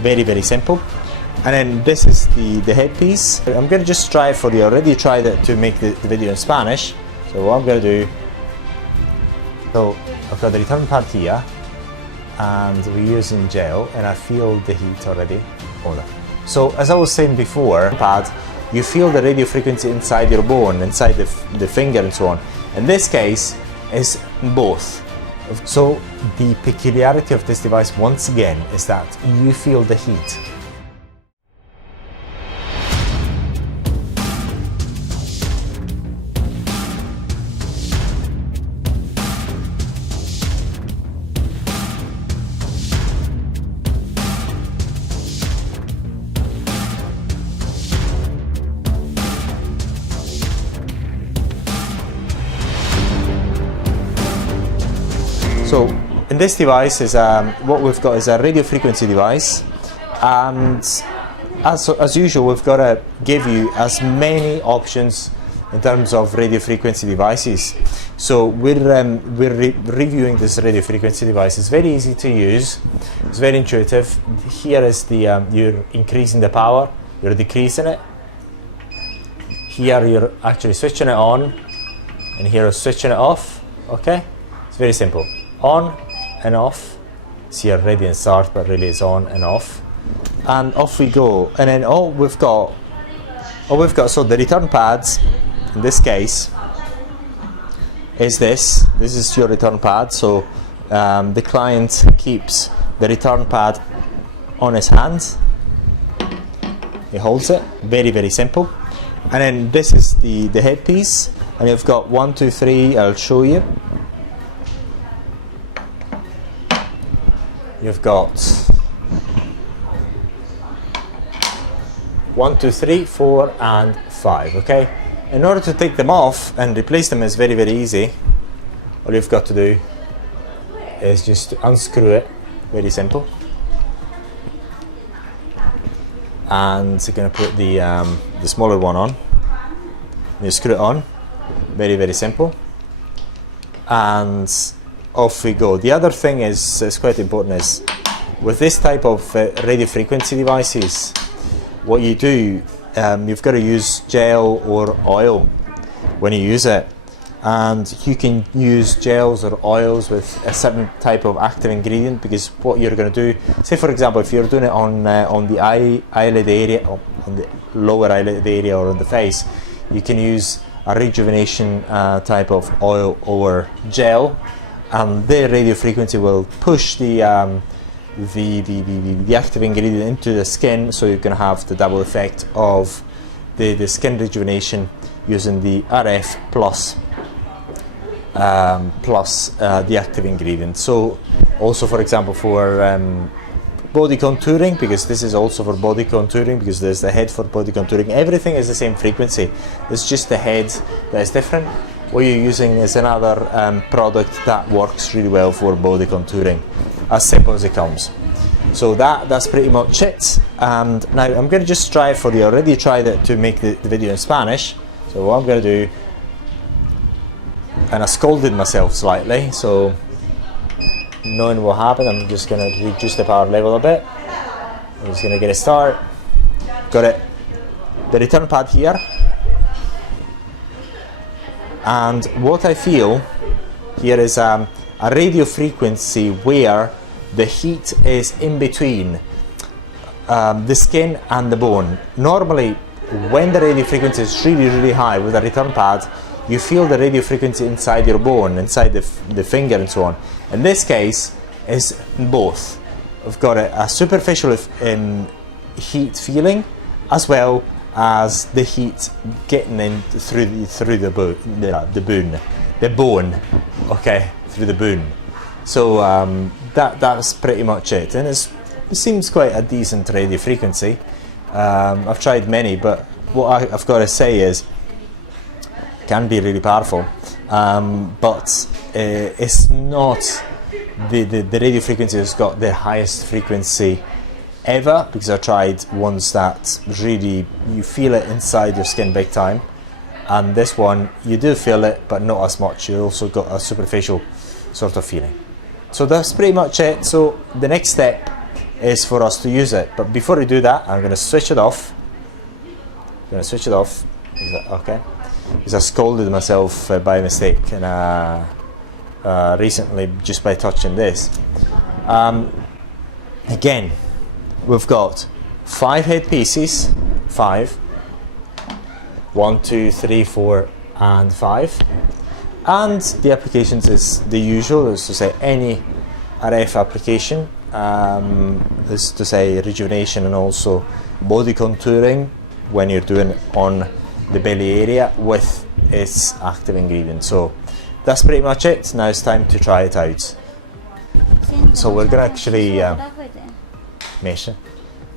very simple. And then this is the headpiece. I'm going to just try it for you. I already tried it to make the video in Spanish. So what I'm going to do, so I've got the return pad here and we're using gel and I feel the heat already. So as I was saying before, pad, you feel the radio frequency inside your bone, inside the finger and so on. In this case, is both. So the peculiarity of this device once again is that you feel the heat. So in this device is what we've got is a radio frequency device, and as usual we've got to give you as many options in terms of radio frequency devices. So we're reviewing this radio frequency device. It's very easy to use, it's very intuitive. Here is the you're increasing the power, you're decreasing it. Here you're actually switching it on, and here you're switching it off. Okay, it's very simple. On and off. See a radiant start, but really it's on and off. And off we go. And then all we've got, so the return pads, in this case, is this. This is your return pad. So the client keeps the return pad on his hand. He holds it. Very simple. And then this is the headpiece. And you've got 1, 2, 3. I'll show you. You've got 1, 2, 3, 4, and 5. Okay. In order to take them off and replace them is very easy. All you've got to do is just unscrew it. Very simple. And you're going to put the smaller one on. You screw it on. Very simple. And off we go. The other thing is quite important is with this type of radio frequency devices, what you do, you've got to use gel or oil when you use it, and you can use gels or oils with a certain type of active ingredient, because what you're going to do, say for example, if you're doing it on the eyelid area, or on the lower eyelid area or on the face, you can use a rejuvenation type of oil or gel, and the radio frequency will push the active ingredient into the skin, so you can have the double effect of the skin rejuvenation using the RF plus the active ingredient. So also, for example, for body contouring, because this is also for body contouring, because there's the head for body contouring. Everything is the same frequency, it's just the head that is different. What you're using is another product that works really well for body contouring, as simple as it comes. So that's pretty much it. And now I'm going to just try it for you. I already tried it to make the video in Spanish. So what I'm going to do, and I scolded myself slightly, so knowing what happened, I'm just going to reduce the power level a bit. I'm just going to get a start. Got it. The return pad here. And what I feel here is a radio frequency where the heat is in between the skin and the bone. Normally, when the radio frequency is really high with a return pad, you feel the radio frequency inside your bone, inside the finger and so on. In this case, is both. I've got a superficial heat feeling, as well as the heat getting in through the bone, okay, through the bone. So that's pretty much it, and it seems quite a decent radio frequency. I've tried many, but what I've got to say is it can be really powerful, but it's not the radio frequency has got the highest frequency ever, because I tried ones that really you feel it inside your skin big time, and this one you do feel it but not as much. You also got a superficial sort of feeling. So that's pretty much it. So the next step is for us to use it. But before we do that, I'm going to switch it off. Is that okay? Because I scolded myself by mistake and recently just by touching this. Again, we've got 5 headpieces, 5, 1, 2, 3, 4, and 5, and the applications is the usual, is to say any RF application, is to say rejuvenation and also body contouring when you're doing it on the belly area with its active ingredient. So that's pretty much it. Now it's time to try it out. So we're going to actually measure.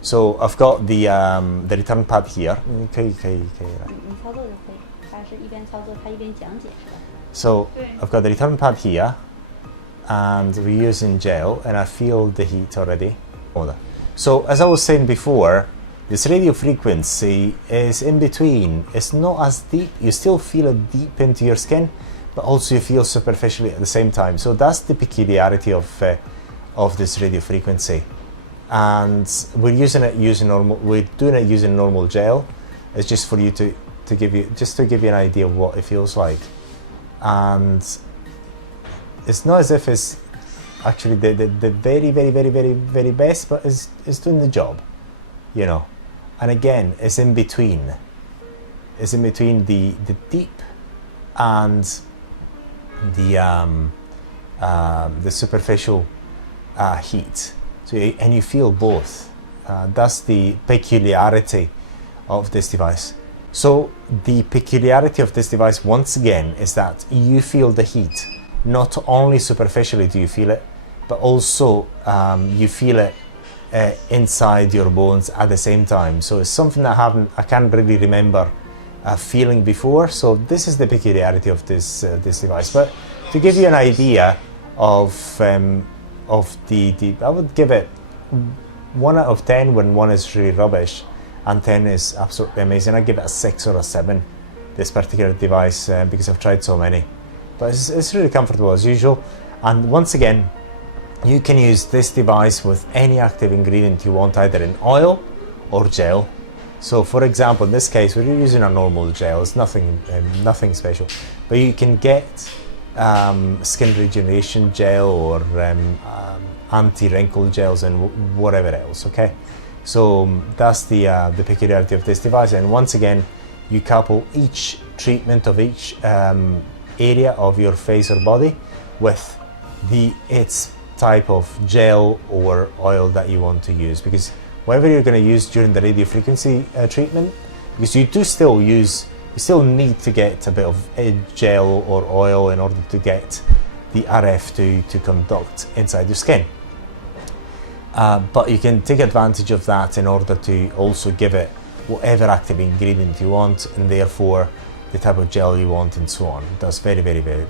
So I've got the return pad here. So I've got the return pad here, and we're using gel, and I feel the heat already. So as I was saying before, this radio frequency is in between. It's not as deep. You still feel it deep into your skin, but also you feel superficially at the same time. So that's the peculiarity of this radio frequency. And we're using it using normal. We're doing it using normal gel. It's just for you to give you an idea of what it feels like. And it's not as if it's actually the very best, but it's doing the job, you know. And again, it's in between. It's in between the deep and the superficial heat. So and you feel both. That's the peculiarity of this device. So the peculiarity of this device, once again, is that you feel the heat. Not only superficially do you feel it, but also you feel it inside your bones at the same time. So it's something that I can't really remember feeling before. So this is the peculiarity of this device. But to give you an idea of the I would give it 1 out of 10 when 1 is really rubbish and 10 is absolutely amazing. I give it a 6 or a 7, this particular device, because I've tried so many. But it's really comfortable as usual. And once again, you can use this device with any active ingredient you want, either in oil or gel. So for example, in this case, we're using a normal gel. It's nothing special. But you can get skin rejuvenation gel or anti-wrinkle gels and whatever else, okay? So that's the peculiarity of this device. And once again, you couple each treatment of each area of your face or body with its type of gel or oil that you want to use, because whatever you're going to use during the radio frequency treatment, because you still need to get a bit of gel or oil in order to get the RF to conduct inside your skin. But you can take advantage of that in order to also give it whatever active ingredient you want, and therefore the type of gel you want and so on. That's very important.